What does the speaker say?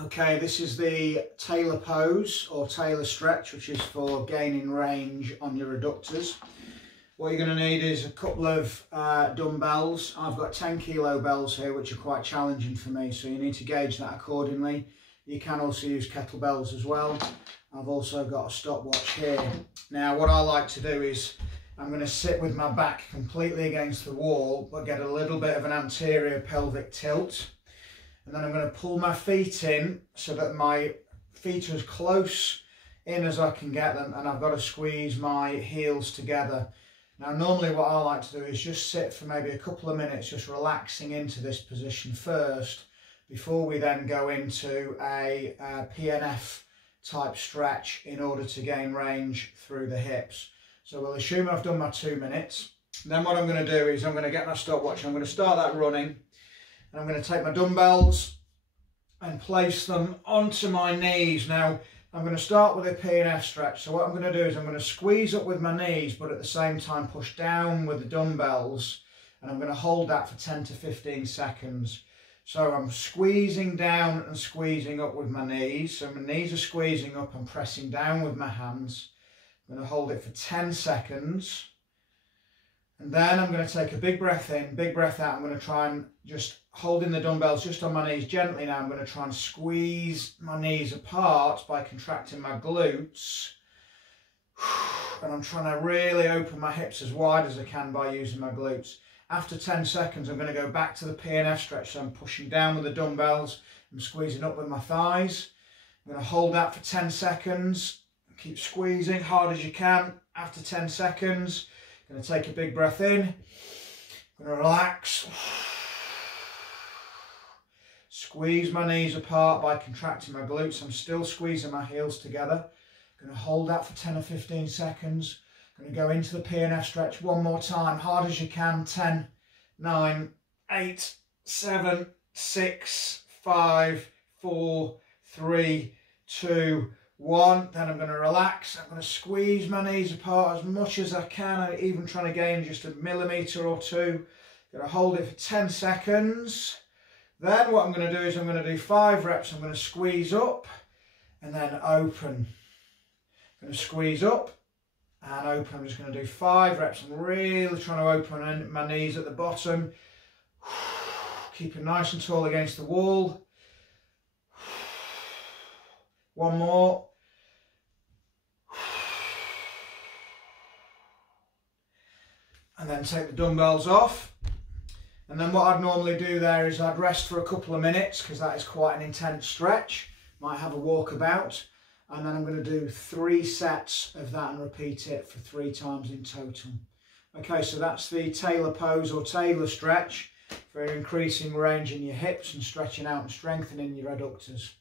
Okay, this is the Tailor Pose or Tailor Stretch, which is for gaining range on your adductors. What you're going to need is a couple of dumbbells. I've got 10 kilo bells here, which are quite challenging for me, so you need to gauge that accordingly. You can also use kettlebells as well. I've also got a stopwatch here. Now, what I like to do is I'm going to sit with my back completely against the wall, but get a little bit of an anterior pelvic tilt. And then I'm going to pull my feet in so that my feet are as close in as I can get them, and I've got to squeeze my heels together. Now, normally what I like to do is just sit for maybe a couple of minutes, just relaxing into this position first, before we then go into a PNF type stretch in order to gain range through the hips. So we'll assume I've done my 2 minutes. Then what I'm going to do is I'm going to get my stopwatch, I'm going to start that running. And I'm going to take my dumbbells and place them onto my knees. Now, I'm going to start with a PNF stretch. So what I'm going to do is I'm going to squeeze up with my knees, but at the same time push down with the dumbbells. And I'm going to hold that for 10 to 15 seconds. So I'm squeezing down and squeezing up with my knees. So my knees are squeezing up and pressing down with my hands. I'm going to hold it for 10 seconds. And then I'm going to take a big breath in, big breath out. I'm going to try and just holding the dumbbells just on my knees gently now. I'm going to try and squeeze my knees apart by contracting my glutes. And I'm trying to really open my hips as wide as I can by using my glutes. After 10 seconds, I'm going to go back to the PNF stretch. So I'm pushing down with the dumbbells. I'm squeezing up with my thighs. I'm going to hold that for 10 seconds. Keep squeezing hard as you can. After 10 seconds, I'm going to take a big breath in. I'm going to relax. Squeeze my knees apart by contracting my glutes. I'm still squeezing my heels together. I'm going to hold that for 10 or 15 seconds. I'm going to go into the PNF stretch one more time, hard as you can. 10, 9, 8, 7, 6, 5, 4, 3, 2, 1. Then I'm going to relax. I'm going to squeeze my knees apart as much as I can. I'm even trying to gain just a millimetre or two. I'm going to hold it for 10 seconds. Then what I'm going to do is I'm going to do 5 reps. I'm going to squeeze up and then open. I'm going to squeeze up and open. I'm just going to do 5 reps. I'm really trying to open my knees at the bottom. Keeping nice and tall against the wall. One more. And then take the dumbbells off. And then what I'd normally do there is I'd rest for a couple of minutes, because that is quite an intense stretch. Might have a walkabout. And then I'm going to do 3 sets of that and repeat it for 3 times in total. Okay, so that's the Tailor Pose or Tailor Stretch for increasing range in your hips and stretching out and strengthening your adductors.